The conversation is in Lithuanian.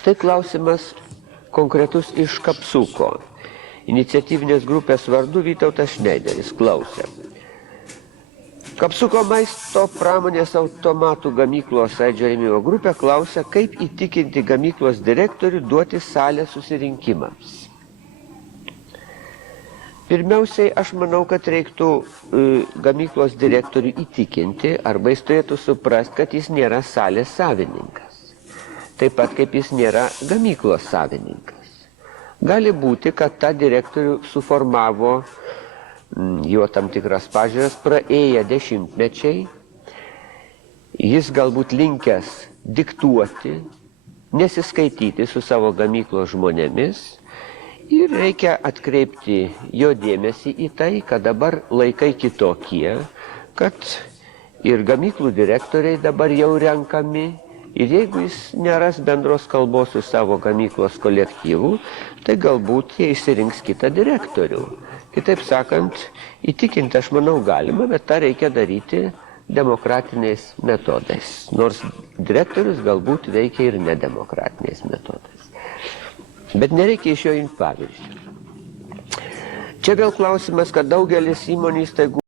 Štai klausimas konkretus iš Kapsuko. Iniciatyvinės grupės vardu Vytautas Šneideris klausė. Kapsuko maisto pramonės automatų gamyklos Sąjūdžio rėmimo grupė klausia, kaip įtikinti gamyklos direktorių duoti salę susirinkimams. Pirmiausiai, aš manau, kad reiktų gamyklos direktorių įtikinti, arba jis turėtų suprasti, kad jis nėra salės savininkas. Taip pat kaip jis nėra gamyklos savininkas. Gali būti, kad tą direktorių suformavo jo tam tikras pažiūras, praėję dešimtmečiai, jis galbūt linkęs diktuoti, nesiskaityti su savo gamyklos žmonėmis ir reikia atkreipti jo dėmesį į tai, kad dabar laikai kitokie, kad ir gamyklų direktoriai dabar jau renkami ir jeigu jis neras bendros kalbos su savo gamyklos kolektyvu, tai galbūt jie išsirinks kitą direktorių. Kitaip sakant, įtikinti aš manau galima, bet tą reikia daryti demokratiniais metodais. Nors direktorius galbūt veikia ir nedemokratiniais metodais. Bet nereikia iš jo imti pavyzdžių. Čia vėl klausimas, kad daugelis įmonių įstaigų